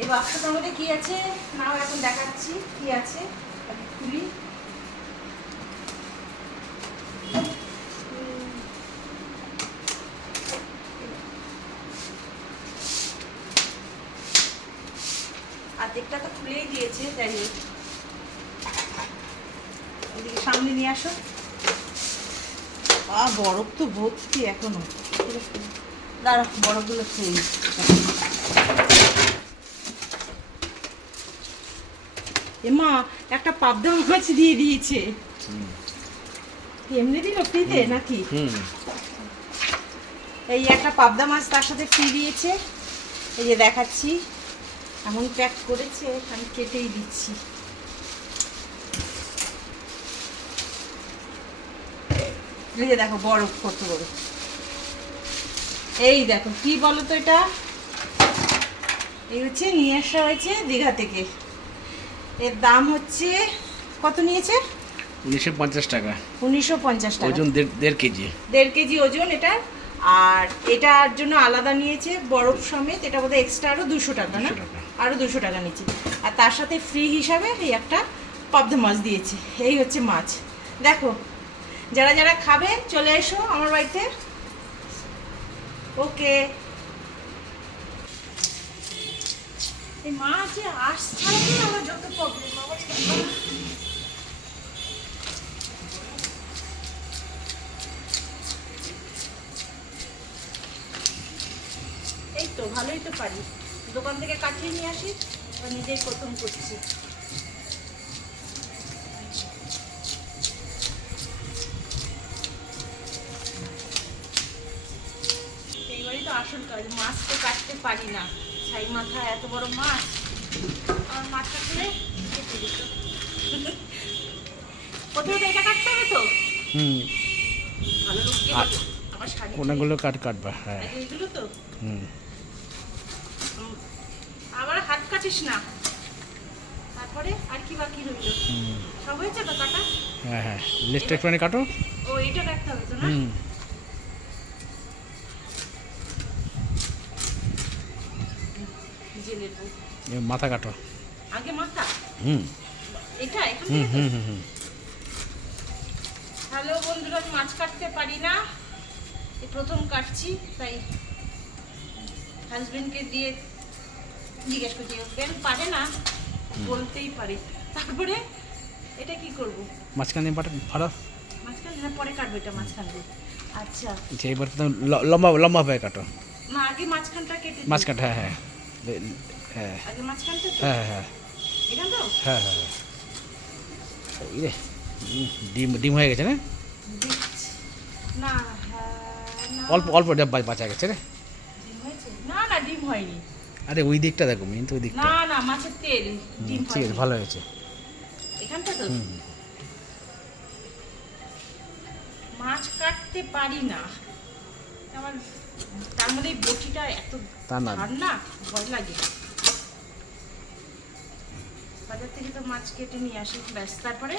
এই বাক্সটার মধ্যে কি আছে নাও এখন দেখাচ্ছি কি আছে। খুলি। অর্ধেকটা তো খুলেই দিয়েছে, যাই হোক ওদিকে সামনে নিয়ে আসো। বরফ তো ভর্তি এখনো। দাঁড়া বরফগুলো খেয়ে এমা একটা পাবদা মাছ দিয়ে দিয়েছে। এমনি দিল ফ্রিতে নাকি? এই একটা পাবদা মাছ তার সাথে ফ্রি দিয়েছে। এই যে দেখাচ্ছি এমন প্যাক করেছে, আমি কেটেই দিচ্ছি। এই যে দেখো বরফ কত বড়। এই দেখো কি বলো তো, এটা এই হচ্ছে নিয়ে আসা হয়েছে দীঘা থেকে। এর দাম হচ্ছে কত নিয়েছে? 1950 টাকা। 1950 টাকা। ওজন 1.5 কেজি। 1.5 কেজি ওজন এটা। আর এটার জন্য আলাদা নিয়েছে বরফ সমেত, এটা বোধহয় এক্সট্রা আরও 200 টাকা না? আরও 200 টাকা নিচ্ছে। আর তার সাথে ফ্রি হিসাবে এই একটা পাবদা মাছ দিয়েছে। এই হচ্ছে মাছ। দেখো যারা যারা খাবে চলে এসো আমার বাড়িতে। ওকে। এই মাছ যে আসছে আমার যত প্রবলেম। এই তো ভালোই তো পারি, দোকান থেকে কাটিয়ে নিয়ে আসি, নিজেই প্রথম করছি। এইবারই তো আসল কাজ, মাছ তো কাটতে পারি না। ছাই মাথা এত বড় মাছ, আমার মাছ কাটলে কেটে দিত। প্রথমে এটা কাটতে হবে তো। ভালো লোক আমার শাড়ি কোনাগুলো কাটবা। হ্যাঁ এইগুলো তো। আবার হাত কাটিস না। তারপরে আর কি বাকি রইল? সব হয়েছে তো কাটা? হ্যাঁ হ্যাঁ, লিস্টটা একটুখানি কাটো। ও এটা কাটতে হবে তো না? মাথা কাটো আগে মাথা। এটা এখান থেকে। হ্যালো বন্ধুরা, মাছ কাটতে পারি না, এই প্রথম কাটছি, তাই হাজবেন্ডকে দিয়ে জিজ্ঞেস করছি। বেন পারে না, বলতেই পারি। তারপরে এটা কি করব? মাঝখান দিয়ে ফাড়ো। মাঝখান না পরে কাটবো এটা মাঝখান দিয়ে। আচ্ছা এইবার লম্বা লম্বা হয়ে কাটো। না আগে মাঝখানটা কেটে দিই। মাঝখানটা হ্যাঁ হ্যাঁ হ্যাঁ আগে মাঝখানটা তো? হ্যাঁ হ্যাঁ এটা তো? হ্যাঁ হ্যাঁ। এই রে ডিম ডিম হয়ে গেছে না? না অল্প অল্প বাঁচা গেছে রে। ডিম হয়েছে? না না ডিম হয়নি। আরে ওই দিকটা দেখো, মেন তো ওই দিকটা। না না মাছের তেল, ডিম ঠিক আছে, ভালো হয়েছে। এখানটা তো। মাছ কাটতে পারি না আমার, তার মধ্যে এই বটিটা এত ঠান্ডা, ভয় লাগে। বাজার থেকে তো মাছ কেটে নিয়ে আসি, ব্যাস। তারপরে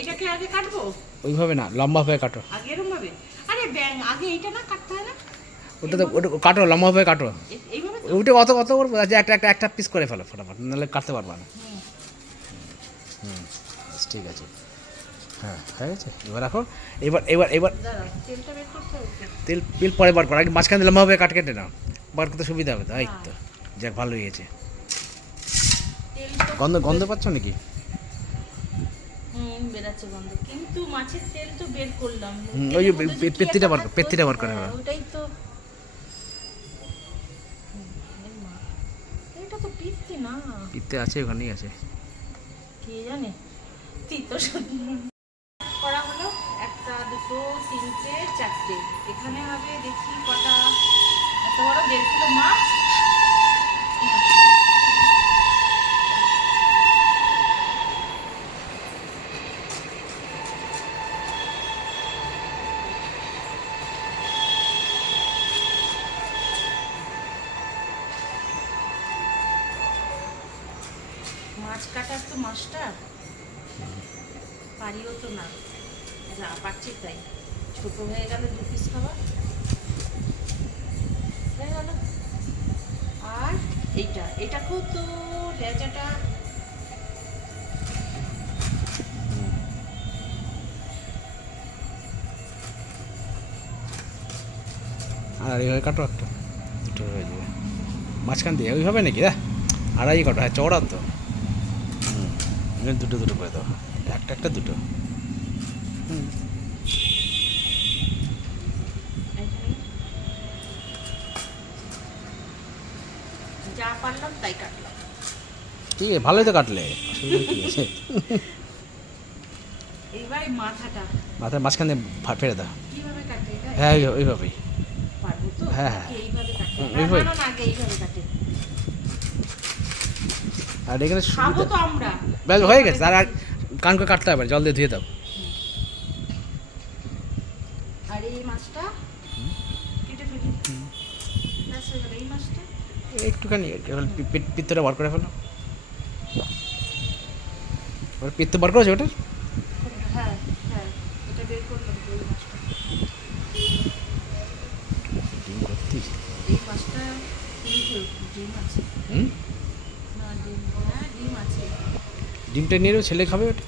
এটাকে আগে কাটবো? ওইভাবে না, লম্বা হয়ে কাটো। আগে এরকম ভাবে? আরে ব্যাং আগে এইটা না কাটতে হয় না? ওটা তো ওটা কাটো, লম্বা হয়ে কাটো। এইভাবে ওইটা অত অত একটা একটা একটা পিস করে ফেলো ফটাফট, নাহলে কাটতে পারবা না। ঠিক আছে। হ্যাঁ হয়ে গেছে, এবার রাখো। এবার এবার এবার তেলটা বের করতে হবে। তেল পরে বার করো, আগে মাঝখানে লম্বা হবে কেটে নাও, বার করতে সুবিধা হবে তো। এই তো যাক, ভালো হয়েছে। গন্ধ গন্ধ পাচ্ছ নাকি? বেরাচ্ছে গন্ধ, কিন্তু মাছের তেল তো বের করলাম। ওই পেত্তিটা বার করে নেবে। ওটাই তো। এটা তো পিত্তি না। পিত্তে আছে, ওখানেই আছে। কে জানে, তিতো করা হলো। 1 2 3 4 এখানে হবে দেখি কটা। এত বড় 1.5 কিলো মাছ। মাছ কাটার তো মাস্টার, পারিও তো না, যা পারছি তাই। ছোট হয়ে গেল 2 পিস খাবার হয়ে গেল। আর এটা খুব তো লেজাটা আর এইভাবে কাটো একটা, দুটো হয়ে যাবে মাঝখান দিয়ে ওইভাবে নাকি? আড়াই কাটো, হ্যাঁ চওড়া তো। দুটো দুটো করে দাও, একটা একটা দুটো। যা পারলাম তাই কাটলাম। ঠিক আছে, ভালোই তো কাটলে, অসুবিধা কি আছে? এইবার এই মাথাটা মাথার মাঝখান দিয়ে ফেলে দাও। কিভাবে কাটে এটা? হ্যাঁ ওইভাবেই। পারবো তো? হ্যাঁ, হ্যাঁ। নাকি এইভাবে কাটে? এইভাবে। না, আগে এইভাবে কাটে। আর এখানে খাবো সুবিধা, তো আমরা। ব্যাস হয়ে গেছে। আর কান করে কাটতে হবে, জল দিয়ে ধুয়ে দাও। আর এই মাছটা কেটে ফেলি। ব্যাস হয়ে গেল এই মাছটা। একটুখানি পিত্তটা বার করে ফেলো। ওর পিত্ত বার করেছো ওটা? হ্যাঁ, হ্যাঁ, এটা বের করলাম তো এই মাছটা। ডিম ভর্তি। এই মাছটা খুবই হেলদি, ডিম আছে। হুম, না ডিম, হ্যাঁ ডিম আছে। ডিমটা নিয়ে নেবে, ছেলে খাবে ওটা।